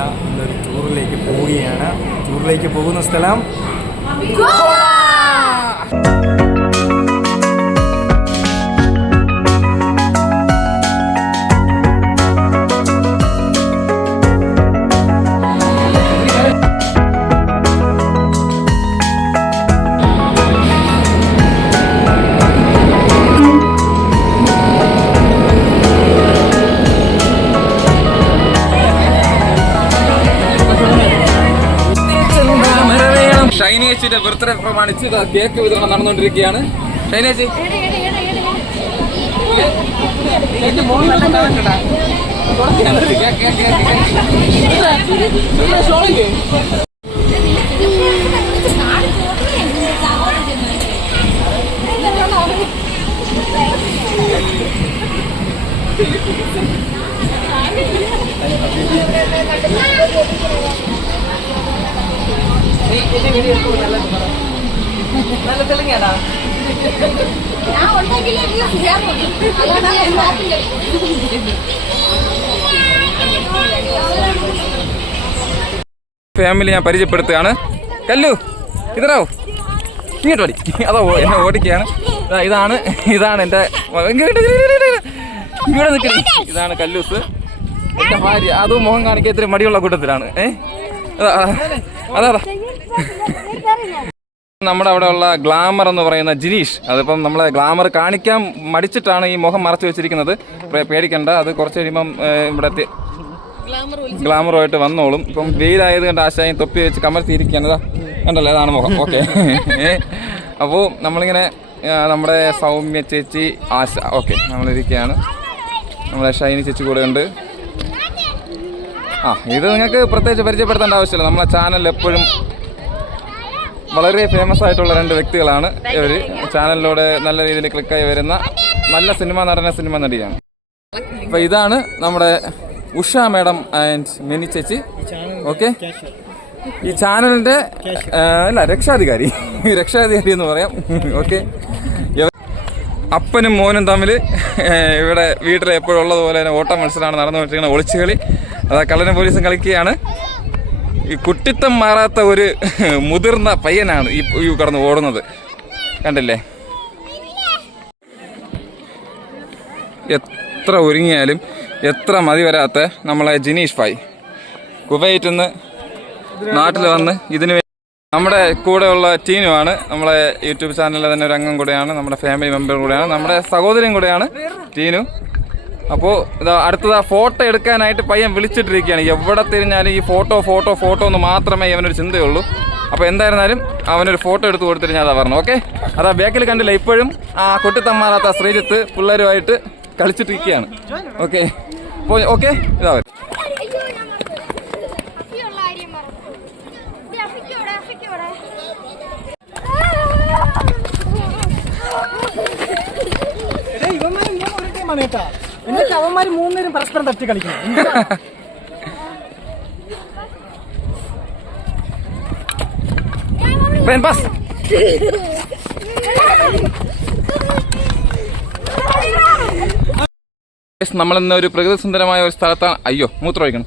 നമ്മളൊരു ടൂറിലേക്ക് പോവുകയാണ്. ടൂറിലേക്ക് പോകുന്ന സ്ഥലം ഷൈനി ചേച്ചിയുടെ ബർത്ത്ഡേ പ്രമാണിച്ച് കേക്ക് വിതരണം നടന്നുകൊണ്ടിരിക്കുകയാണ്. ഷൈനി ചേച്ചി കേക്ക് ഞാൻ ഉണ്ടാക്കിയില്ല ഫാമിലി ഞാൻ പരിചയപ്പെടുത്തുകയാണ്. കല്ലു ഇതറാവോ. ഇങ്ങോട്ട് ഓടി. അതോ എന്നെ ഓടിക്കുകയാണ്. ഇതാണ് ഇതാണ് എന്റെ ഇങ്ങോട്ട് ഇവിടെ നിൽക്കുന്നത് ഇതാണ് കല്ലൂസ്. എന്റെ ഭാര്യ. അതും മുഖം കാണിക്കാൻ ഇത്തിരി മടിയുള്ള കൂട്ടത്തിലാണ്. ഏ? അതാ. അതാ അതാ നമ്മുടെ അവിടെ ഉള്ള ഗ്ലാമർ എന്ന് പറയുന്ന ജിനീഷ് അതിപ്പം നമ്മളെ ഗ്ലാമർ കാണിക്കാൻ മടിച്ചിട്ടാണ് ഈ മുഖം മറച്ചു വെച്ചിരിക്കുന്നത്. പേടിക്കണ്ട അത് കുറച്ച് കഴിയുമ്പം ഇവിടെ ഗ്ലാമറുമായിട്ട് വന്നോളും. ഇപ്പം വെയിലായത് കൊണ്ട് ആശയം തൊപ്പി വെച്ച് കമർത്തിയിരിക്കുകയാണ് ഇതാ കണ്ടല്ലേ അതാണ് മുഖം. ഓക്കെ. അപ്പോൾ നമ്മളിങ്ങനെ നമ്മുടെ സൗമ്യ ചേച്ചി ആശ ഓക്കെ നമ്മളിരിക്കുകയാണ്. നമ്മുടെ ഷൈനി ചേച്ചി കൂടെ ഉണ്ട്. ആ ഇത് നിങ്ങൾക്ക് പ്രത്യേകിച്ച് പരിചയപ്പെടുത്തേണ്ട ആവശ്യമില്ല. നമ്മളെ ചാനലിൽ എപ്പോഴും വളരെ ഫേമസ് ആയിട്ടുള്ള രണ്ട് വ്യക്തികളാണ്. ഇവർ ചാനലിലൂടെ നല്ല രീതിയിൽ ക്ലിക്കായി വരുന്ന നല്ല സിനിമ നടന സിനിമ നടിയാണ്. അപ്പോൾ ഇതാണ് നമ്മുടെ ഉഷ മാഡം ആൻഡ് മിനി ചേച്ചി. ഓക്കെ ഈ ചാനലിന്റെ അല്ല രക്ഷാധികാരി. രക്ഷാധികാരി എന്ന് പറയാം. ഓക്കെ അപ്പനും മോനും തമ്മിൽ ഇവിടെ വീട്ടിൽ എപ്പോഴും ഉള്ളതുപോലെ തന്നെ ഓട്ട മത്സരമാണ് നടന്നുകൊണ്ടിരിക്കുന്നത് ഒളിച്ചുകളി അതാ കള്ളനും പോലീസും കളിക്കുകയാണ്. ഈ കുട്ടിത്തം മാറാത്ത ഒരു മുതിർന്ന പയ്യനാണ് ഈ കടന്ന് ഓടുന്നത്. കണ്ടില്ലേ? എത്ര ഒരുങ്ങിയാലും എത്ര മതി വരാത്ത നമ്മളെ ജിനീഷ് ഭായ്. കുവൈറ്റിൽ നിന്ന് നാട്ടിൽ വന്ന് ഇതിന് നമ്മുടെ കൂടെയുള്ള ടീനുമാണ് നമ്മുടെ യൂട്യൂബ് ചാനലിലെ തന്നെ ഒരു അംഗം കൂടെയാണ്. നമ്മുടെ ഫാമിലി മെമ്പർ കൂടെയാണ്. നമ്മുടെ സഹോദരിയും കൂടെയാണ് ടീനു. അപ്പോൾ ഇതാ അടുത്തത് ആ ഫോട്ടോ എടുക്കാനായിട്ട് പയ്യൻ വിളിച്ചിട്ടിരിക്കുകയാണ്. എവിടെ തിരിഞ്ഞാലും ഈ ഫോട്ടോ ഫോട്ടോ ഫോട്ടോ എന്ന് മാത്രമേ ഇവനൊരു ചിന്തയുള്ളൂ. അപ്പോൾ എന്തായിരുന്നാലും അവനൊരു ഫോട്ടോ എടുത്ത് കൊടുത്തിട്ട് ഞാൻ അതാ പറഞ്ഞു ഓക്കെ അതാ ബാക്കിൽ കണ്ടില്ല ഇപ്പോഴും ആ കൊട്ടിത്തമ്മാറാത്ത ശ്രീജിത്ത് പിള്ളേരുമായിട്ട് കളിച്ചിട്ടിരിക്കുകയാണ്. ഓക്കെ അപ്പോൾ ഓക്കെ ഇതാ എന്നിട്ട് അവന്മാര് മൂന്നുപേരും പരസ്പരം തട്ടി കളിക്കണം നമ്മളിന്ന് ഒരു പ്രകൃതി സുന്ദരമായ ഒരു സ്ഥലത്താണ്. അയ്യോ മൂത്രമൊഴിക്കണം